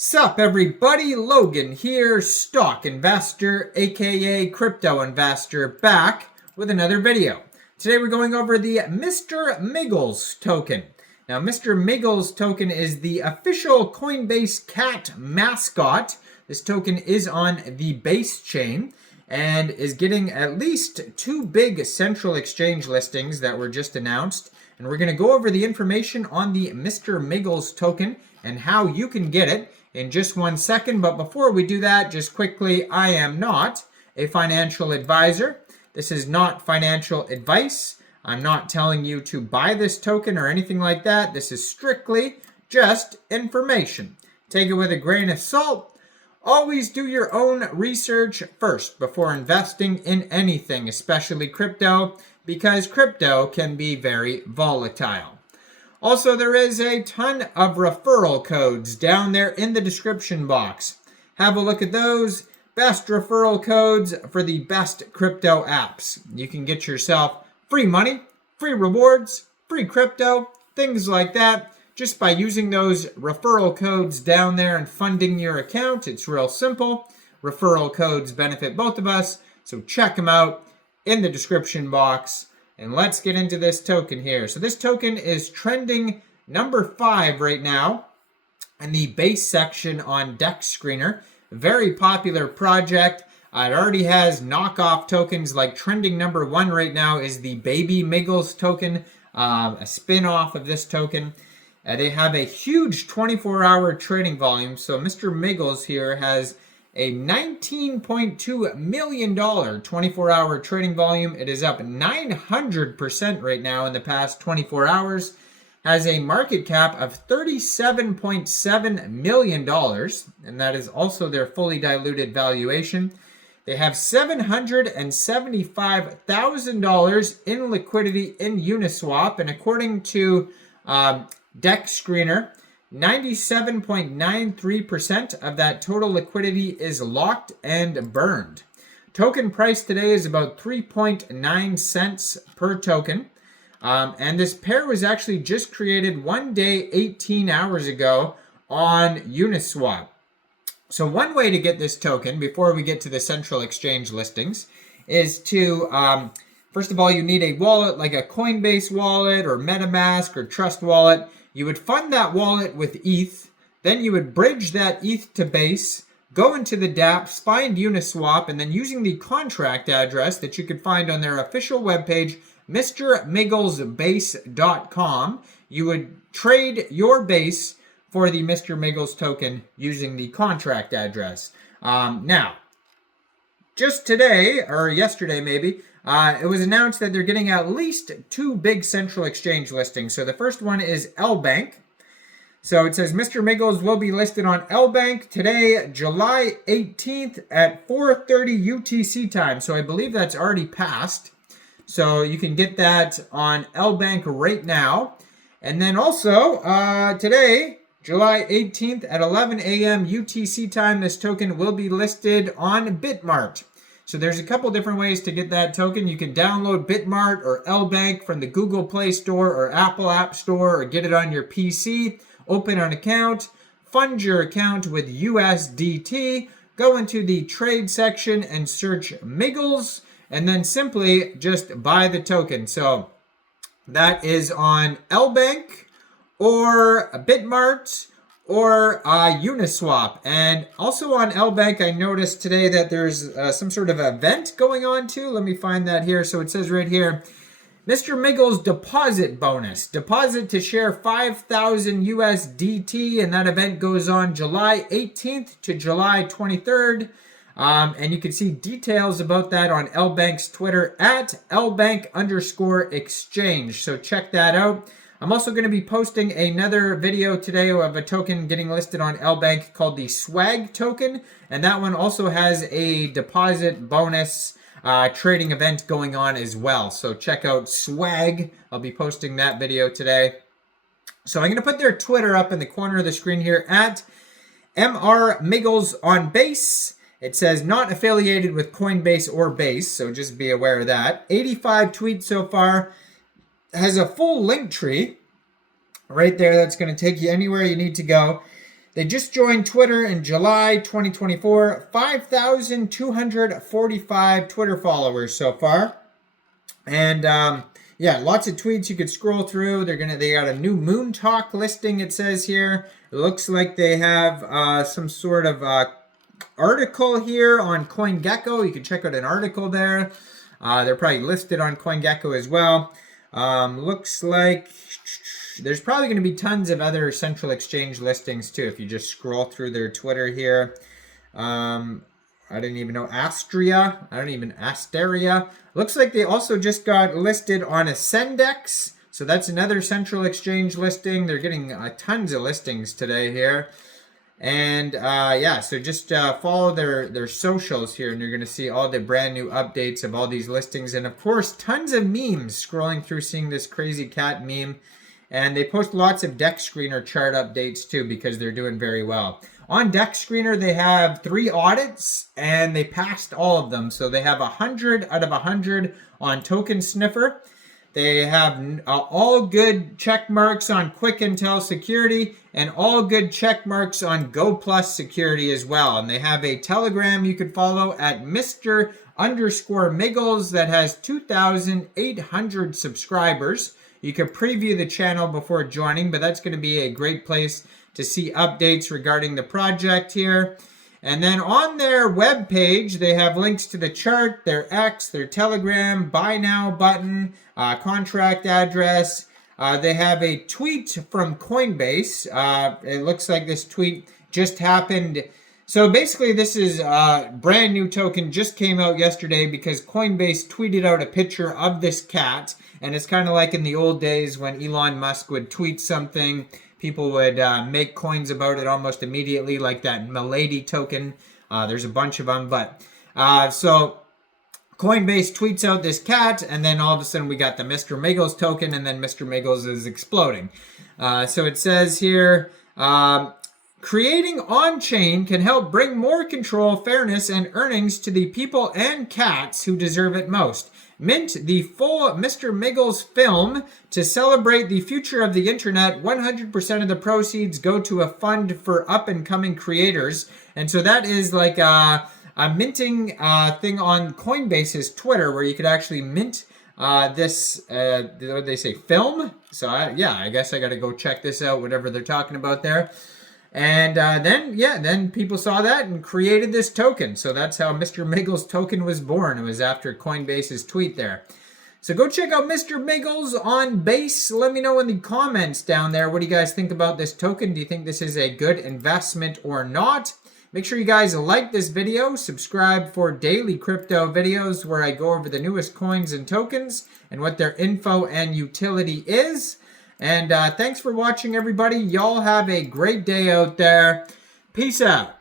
Sup everybody, Logan here, stock investor aka crypto investor, back with another video. Today we're going over the Mr. Miggles token. Now Mr. Miggles token is the official Coinbase cat mascot. This token is on the base chain and is getting at least 2 big central exchange listings that were just announced. And we're going to go over the information on the Mr. Miggles token and how you can get it in just 1 second. But before we do that, just quickly, I am not a financial advisor. This is not financial advice. I'm not telling you to buy this token or anything like that. This is strictly just information. Take it with a grain of salt. Always do your own research first before investing in anything, especially crypto, because crypto can be very volatile. Also, there is a ton of referral codes down there in the description box. Have a look at those. Best referral codes for the best crypto apps. You can get yourself free money, free rewards, free crypto, things like that, just by using those referral codes down there and funding your account. It's real simple. Referral codes benefit both of us, so check them out in the description box. And let's get into this token here. So this token is trending number 5 right now in the base section on DEX Screener. Very popular project. It already has knockoff tokens, like trending number 1 right now is the Baby Miggles token, a spin-off of this token. They have a huge 24-hour trading volume. So Mr. Miggles here has a $19.2 million 24-hour trading volume. It is up 900% right now in the past 24 hours. Has a market cap of $37.7 million, and that is also their fully diluted valuation. They have $775,000 in liquidity in Uniswap, and according to DEX Screener, 97.93% of that total liquidity is locked and burned. Token price today is about 3.9 cents per token. And this pair was actually just created 1 day, 18 hours ago on Uniswap. So one way to get this token, before we get to the central exchange listings, is to, first of all, you need a wallet like a Coinbase wallet or MetaMask or Trust Wallet. You would fund that wallet with ETH, then you would bridge that ETH to Base, go into the dApps, find Uniswap, and then using the contract address that you could find on their official webpage, MrMigglesBase.com, you would trade your base for the Mr. Miggles token using the contract address. Now, just today, or yesterday maybe, it was announced that they're getting at least 2 big central exchange listings. So the first one is Lbank. So it says Mr. Miggles will be listed on Lbank today, July 18th at 4:30 UTC time. So I believe that's already passed. So you can get that on Lbank right now. And then also today, July 18th at 11 a.m. UTC time, this token will be listed on Bitmrt. So there's a couple different ways to get that token. You can download Bitmrt or Lbank from the Google Play Store or Apple App Store, or get it on your PC, open an account, fund your account with USDT, go into the trade section and search Miggles, and then simply just buy the token. So that is on Lbank or Bitmrt or Uniswap. And also on Lbank, I noticed today that there's some sort of event going on too. Let me find that here. So it says right here, Mr. Miggles deposit bonus. Deposit to share 5,000 USDT, and that event goes on July 18th to July 23rd. And you can see details about that on Lbank's Twitter at Lbank_exchange. So check that out. I'm also going to be posting another video today of a token getting listed on Lbank called the Swag token. And that one also has a deposit bonus trading event going on as well. So check out Swag. I'll be posting that video today. So I'm going to put their Twitter up in the corner of the screen here at MrMiggles on Base. It says not affiliated with Coinbase or Base, so just be aware of that. 85 tweets so far. Has a full link tree right there that's going to take you anywhere you need to go. They just joined Twitter in July 2024. 5,245 Twitter followers so far. And yeah, lots of tweets you could scroll through. They got a new Moon Talk listing, it says here. It looks like they have some sort of article here on CoinGecko. You can check out an article there. They're probably listed on CoinGecko as well. Looks like there's probably going to be tons of other central exchange listings too if you just scroll through their Twitter here. I didn't even know Asteria. Looks like they also just got listed on Ascendex. So that's another central exchange listing. They're getting tons of listings today here. And yeah, so just follow their socials here, and you're going to see all the brand new updates of all these listings. And of course, tons of memes, scrolling through seeing this crazy cat meme. And they post lots of Dex Screener chart updates too, because they're doing very well. On Dex Screener, they have 3 audits, and they passed all of them. So they have 100 out of 100 on Token Sniffer. They have all good check marks on Quick Intel Security, and all good check marks on Go Plus Security as well. And they have a Telegram you could follow at Mr_Miggles that has 2,800 subscribers. You can preview the channel before joining, but that's going to be a great place to see updates regarding the project here. And then on their webpage, they have links to the chart, their X, their Telegram, Buy Now button, contract address. They have a tweet from Coinbase. It looks like this tweet just happened. So basically, this is a brand new token, just came out yesterday because Coinbase tweeted out a picture of this cat. And it's kind of like in the old days when Elon Musk would tweet something, people would make coins about it almost immediately, like that Milady token. There's a bunch of them. But so Coinbase tweets out this cat, and then all of a sudden we got the Mr. Miggles token, and then Mr. Miggles is exploding. So it says here, creating on-chain can help bring more control, fairness, and earnings to the people and cats who deserve it most. Mint the full Mr. Miggles film to celebrate the future of the internet. 100% of the proceeds go to a fund for up-and-coming creators. And so that is like a minting thing on Coinbase's Twitter where you could actually mint this, what do they say, film? So yeah, I guess I got to go check this out, whatever they're talking about there. And then people saw that and created this token. So that's how Mr. Miggles token was born. It was after Coinbase's tweet there. So go check out Mr. Miggles on Base. Let me know in the comments down there. What do you guys think about this token? Do you think this is a good investment or not? Make sure you guys like this video. Subscribe for daily crypto videos where I go over the newest coins and tokens and what their info and utility is. And thanks for watching, everybody. Y'all have a great day out there. Peace out.